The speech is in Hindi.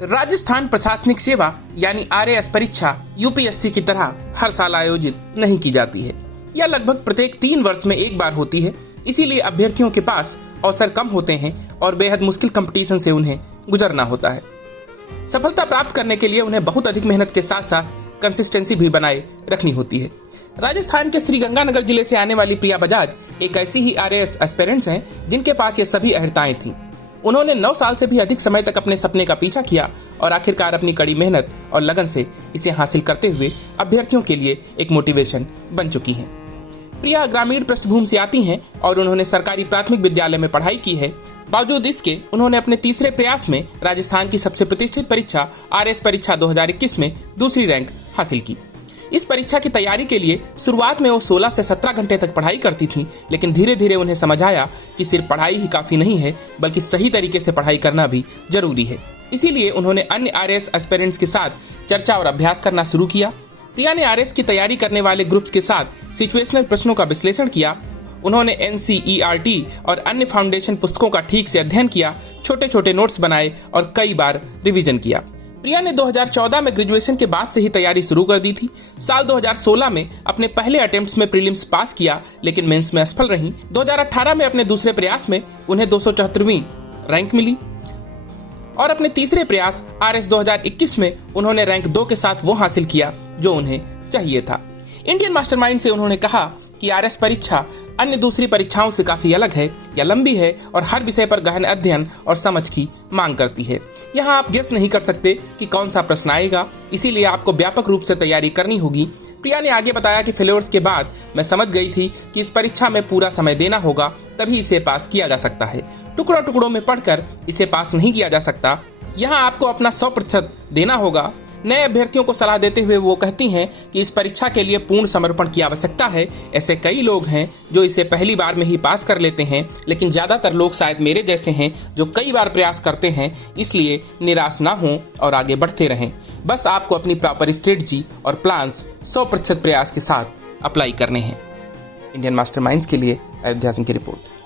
राजस्थान प्रशासनिक सेवा यानी आरएएस परीक्षा यूपीएससी की तरह हर साल आयोजित नहीं की जाती है। यह लगभग प्रत्येक 3 वर्ष में एक बार होती है। इसीलिए अभ्यर्थियों के पास अवसर कम होते हैं और बेहद मुश्किल कंपटीशन से उन्हें गुजरना होता है। सफलता प्राप्त करने के लिए उन्हें बहुत अधिक मेहनत के साथ साथ कंसिस्टेंसी भी बनाए रखनी होती है। राजस्थान के श्रीगंगानगर जिले से आने वाली प्रिया बजाज एक ऐसी ही आरएएस एस्पिरेंट्स हैं जिनके पास ये सभी अहर्ताएं थीं। उन्होंने 9 साल से भी अधिक समय तक अपने सपने का पीछा किया और आखिरकार अपनी कड़ी मेहनत और लगन से इसे हासिल करते हुए अभ्यर्थियों के लिए एक मोटिवेशन बन चुकी हैं। प्रिया ग्रामीण पृष्ठभूमि से आती हैं और उन्होंने सरकारी प्राथमिक विद्यालय में पढ़ाई की है। बावजूद इसके उन्होंने अपने तीसरे प्रयास में राजस्थान की सबसे प्रतिष्ठित परीक्षा आरएएस परीक्षा 2021 में दूसरी रैंक हासिल की। इस परीक्षा की तैयारी के लिए शुरुआत में वो 16 से 17 घंटे तक पढ़ाई करती थीं, लेकिन धीरे धीरे उन्हें समझ आया कि सिर्फ पढ़ाई ही काफ़ी नहीं है, बल्कि सही तरीके से पढ़ाई करना भी जरूरी है। इसीलिए उन्होंने अन्य आरएएस एस्पिरेंट्स के साथ चर्चा और अभ्यास करना शुरू किया। प्रिया ने आरएएस की तैयारी करने वाले ग्रुप्स के साथ सिचुएशनल प्रश्नों का विश्लेषण किया। उन्होंने एनसीईआरटी और अन्य फाउंडेशन पुस्तकों का ठीक से अध्ययन किया, छोटे छोटे नोट्स बनाए और कई बार रिवीजन किया। प्रिया ने 2014 में ग्रेजुएशन के बाद से ही तैयारी शुरू कर दी थी। साल 2016 में अपने पहले अटेम्प्ट्स में प्रीलिम्स पास किया, लेकिन मेंस में असफल रहीं। 2018 में अपने दूसरे प्रयास में उन्हें 274वीं रैंक मिली और अपने तीसरे प्रयास आरएएस 2021 में उन्होंने रैंक 2 के साथ वो हासिल किया जो उन्हें चाहिए था। इंडियन मास्टरमाइंड से उन्होंने कहा कि आरएएस परीक्षा अन्य दूसरी परीक्षाओं से काफ़ी अलग है, या लंबी है और हर विषय पर गहन अध्ययन और समझ की मांग करती है। यहाँ आप गेस नहीं कर सकते कि कौन सा प्रश्न आएगा, इसीलिए आपको व्यापक रूप से तैयारी करनी होगी। प्रिया ने आगे बताया कि फेल्योर्स के बाद मैं समझ गई थी कि इस परीक्षा में पूरा समय देना होगा, तभी इसे पास किया जा सकता है। टुकड़ों टुकड़ों में पढ़कर इसे पास नहीं किया जा सकता। यहाँ आपको अपना 100% देना होगा। नए अभ्यर्थियों को सलाह देते हुए वो कहती हैं कि इस परीक्षा के लिए पूर्ण समर्पण की आवश्यकता है। ऐसे कई लोग हैं जो इसे पहली बार में ही पास कर लेते हैं, लेकिन ज़्यादातर लोग शायद मेरे जैसे हैं जो कई बार प्रयास करते हैं। इसलिए निराश ना हों और आगे बढ़ते रहें। बस आपको अपनी प्रॉपर स्ट्रेटजी और प्लान्स 100% प्रयास के साथ अप्लाई करने हैं। इंडियन मास्टरमाइंड्स के लिए अयोध्या सिंह की रिपोर्ट।